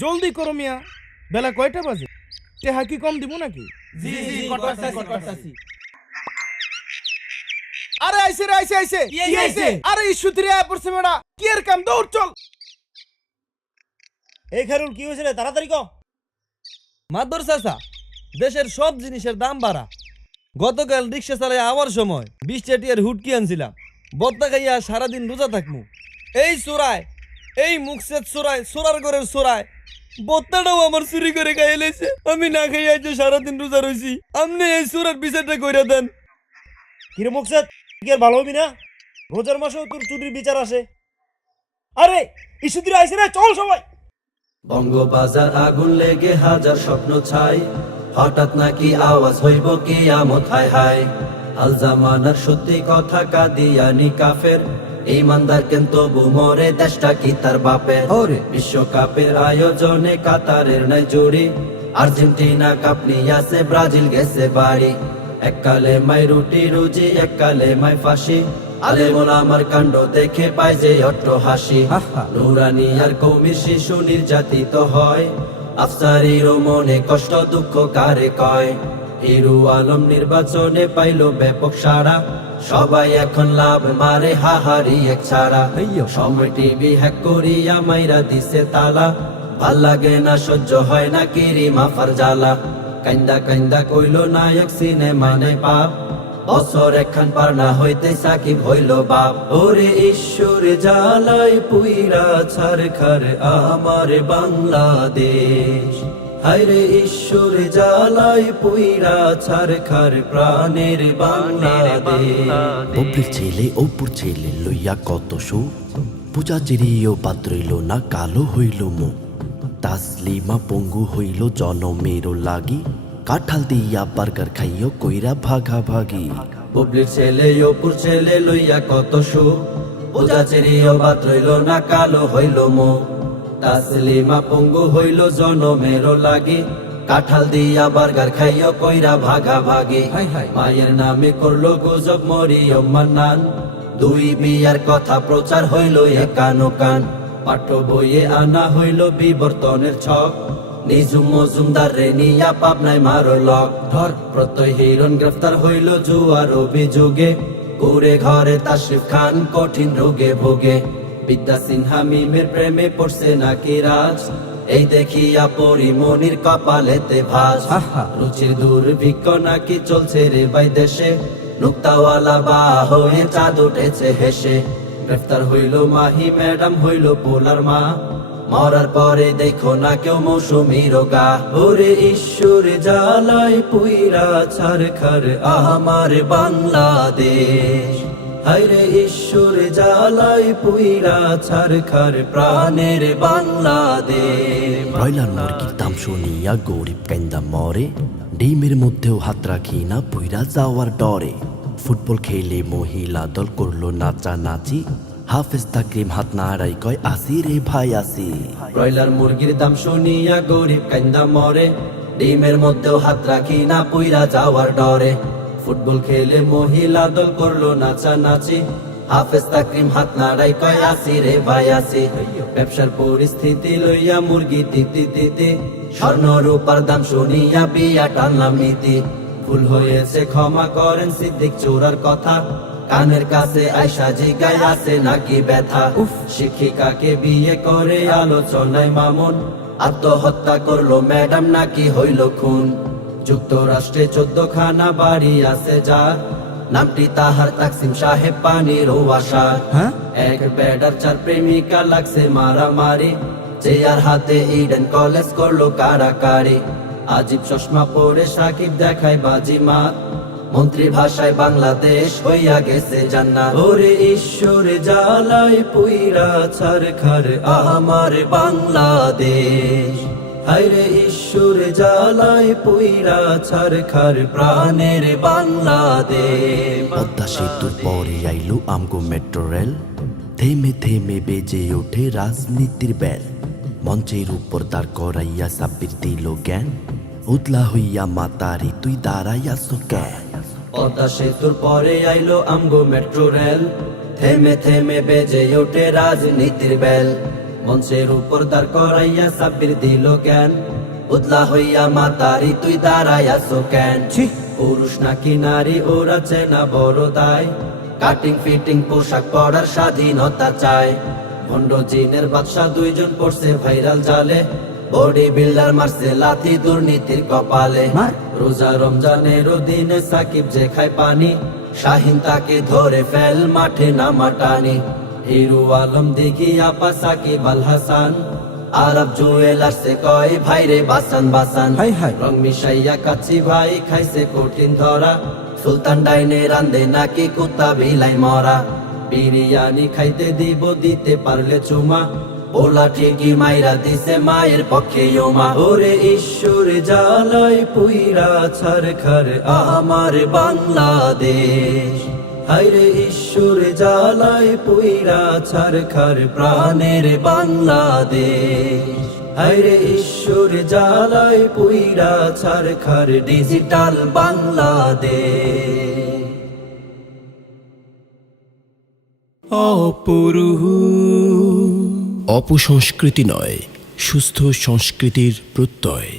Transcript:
জলদি করো মিয়া। বেলা কয়টা বাজে? টেহা কি কম দিব নাকি? জি জি করতাছি করতাছি আরে আইসে রে আইসে আইসে। কি আইছে, আইছে? আরে ইস্যু থ্রি আয় পড়ছে মেডা কি এর কাম? দৌড় চল। এই খারুল কি হয়েছে রে? তাড়াতাড়ি কম মাদর চাচা দেশের সব জিনিসের দাম বাড়া। গতকাল রিক্সা চালাই আওয়ার সময় বিশ টিয়ার হুটকি আনছিলাম। বত্তা খাইয়া সারাদিন রোজা থাকমু। এই চোরায় এই মুখসেদ চোরায় চোরার ঘরের চোরায় বত্তাটাও আমার চুরি করে আমি না খাইয়া যে সারাদিন রোজা রইছি। আপনি এই চোরার বিচারটা কইরা দেন। কিরে কি আর ভালো হবি না? রোজার মাসেও তোর চুরির বিচার আসে। আরে ইস্যুদির আইসে রে চল সবাই। বঙ্গবাজার আগুন লেগে হাজার স্বপ্ন ছাই। হঠাৎ নাকি আওয়াজ হইব কি আমত হায় হায়। আল জামানার সত্যি কথা কাদিয়ানি কাফের। ইমানদার কেন তবু মরে দেশটা কি তার বাপের? বিশ্বকাপের আয়োজনে কাতারের নাই জুড়ি। আর্জেন্টিনা কাপ নিয়ে আসে ব্রাজিল গেছে বাড়ি। এককালে মাই রুটি রুজি এককালে মাই ফাঁসি। আলে আমার কাণ্ড দেখে পাই যে অট্ট হাসি। নুরানি আর কৌমির শিশু নির্যাতিত হয়। আফসারিরও মনে কষ্ট দুঃখ কারে কয়। হিরু আলম নির্বাচনে পাইল ব্যাপক সাড়া। সবাই এখন লাভ মারে হাহারি এক ছাড়া। সময় টিভি হ্যাক করিয়া মাইরা দিছে তালা। ভালো লাগে না সহ্য হয় না কিরি মাফার জ্বালা কান্দা কান্দা কইল নায়ক সিনেমা নাই পাপ। বছর একখান পার না হইতে সাকিব হইল বাপ। ওরে ঈশ্বর জালাই পুইরা ছার খার আমার বাংলাদেশ। হায়রে ঈশ্বর জালাই পুইরা ছার খার প্রাণের বাংলাদেশ। ববলির ছেলে অপুর ছেলে লইয়া কত সু পূজা চেরিও বাদ রইল না কালো হইল মুখ। তাসলিমা পঙ্গু হইল জনমেরও লাগি। কাঁঠাল দিয়া বার্গার খাইও কইরা ভাগা ভাগি বুবলির ছেলে অপুর ছেলে লইয়া কত সু পূজা চেরিও বাদ না কালো হইল মো তাসলিমা পঙ্গু হইল জনমেরও লাগি। কাঁঠাল দিয়া বার্গার খাইও কইরা ভাগা ভাগে মায়ের নামে করল গুজব মরিয়ম মান্নান। দুই বিয়ার কথা প্রচার হইল একানো কান পাঠ্য বইয়ে আনা হইল বিবর্তনের ছক। নিজুম মজুমদার রে নিয়া পাবনায় মারো লক। ধর। প্রত্যয় হিরণ গ্রেফতার হইল জুয়ার অভিযোগে। কুড়ে ঘরে তাশরিফ খান কঠিন রোগে ভোগে। বিদ্যা সিনহা মিমের প্রেমে পড়ছে নাকি রাজ? এই দেখিয়া পরিমনির কপালেতে ভাস রুচির দুর্ভিক্ষ নাকি চলছে রে বাই দেশে? নুক্তাওয়ালা বা হয়ে চাঁদ উঠেছে হেসে। গ্রেফতার হইল মাহি ম্যাডাম হইল পোলার মা। মরার পরে দেখো না কেউ মৌসুমি রোগা। ওরে ঈশ্বর জালাই পুইরা ছার খার আমার বাংলাদেশ। হায়রে ঈশ্বর জালাই পুইরা ছার খার প্রাণের বাংলাদেশ। ব্রয়লার মুরগির দাম শুনিয়া গরিব কান্দা মরে ডিমের মধ্যেও হাত রাখি না পুইরা যাওয়ার ডরে। ফুটবল খেলে মহিলা দল করল নাচা নাচি হাফেজ তাকরিম হাত নাড়াই কয় আসি রে ভাই আসি। ব্রয়লার মুরগির দাম শুনিয়া গরিব কান্দা মরে ডিমের মধ্যেও হাত রাখি না পুইরা যাওয়ার ডরে। ফুটবল খেলে মহিলা দল করল নাচা নাচি হাফেজ তাকরিম হাত নাড়াই কয়, আসি রে ভাই, আসি। ব্যবসার পরিস্থিতি লইয়া মুরগি তিতি তিতি স্বর্ণ রূপার দাম শুনিয়া বিয়া টানলাম নীতি। ভুল হয়েছে, ক্ষমা করেন সিদ্দিক চোরার কথা। কানের কাছে আয়সা জি জিগায় আছে নাকি ব্যথা। শিক্ষিকাকে বিয়ে করে আলোচনায় মামুন। আত্মহত্যা করল ম্যাডাম নাকি হইল খুন। যুক্তরাষ্ট্রে চোদ্দ খানা বাড়ি আছে যার নামটি তাহার তাকসিম সাহেব পানির আশা এক বেডার চার প্রেমিকা লাগছে মারামারি। চেয়ার হাতে ইডেন কলেজ করল কারাকারি। আজীব চশমা পরে সাকিব দেখায় বাজি মাত। মন্ত্রী ভাষায় বাংলাদেশ হইয়া গেছে জান্নাত। ওরে ঈশ্বর জালাই পুইরা ছার খার আমার বাংলাদেশ। হায়রে ঈশ্বর জালাই পুইরা ছার খার প্রাণের বাংলাদেশ। পদ্মা সেতুর পরে আইলো আমগো মেট্রো রেল। থেমে থেমে বেজে ওঠে রাজনীতির বেল। মঞ্চের উপর দাঁড় করাইয়া সাব্বির দিল জ্ঞান। উতলা হইয়া মাতারি তুই দাঁড়াইয়াছ কেন? পদ্মা সেতুর পরে আইলো আমগো মেট্রো রেল। থেমে থেমে বেজে ওঠে রাজনীতির বেল। মঞ্চের উপর দাঁড় করাইয়া সাব্বির দিল জ্ঞান। উদলা হইয়া মাতারি তুই দাঁড়াইয়াছো কেন? পুরুষ নাকি নারী ওরা চেনা বড় দায়। কাটিং ফিটিং পোশাক পরার স্বাধীনতা চায়। ভণ্ড চীনের বাদশা দুইজন পড়ছে ভাইরাল জালে। বডি বিল্ডার মারছে লাথি দুর্নীতির কপালে। রোজা রমজানের দিনে সাকিব যে খায় পানি। শাহিন তাকে ধরে ফেল মাঠে না টানি। হিরু আলম দিঘি আপা সাকিব আল হাসান। আরব জুয়েলার্সে কয় ভাইরে বাসান বাসান। High high. রং মিশাইয়া কাছি ভাই খাইছে কঠিন ধরা। সুলতান ডাইনে রান্দে নাকি কুত্তা বিলাই মরা। বিরিয়ানি খাইতে দিব দিতে পারলে চুমা। ওলা ঠিকই মাইরা দিছে মায়ের পক্ষে ওমা ওরে ঈশ্বর জালাই পুইরা ছার খার আমার বাংলাদেশ। হাইরে ঈশ্বর জালাই পুইরা ছার খার প্রাণের বাংলাদেশ। হাইরে ঈশ্বর জালাই পুইরা ছার খার ডিজিটাল বাংলাদেশ। অপসংস্কৃতি নয়, সুস্থ সংস্কৃতির প্রত্যয়।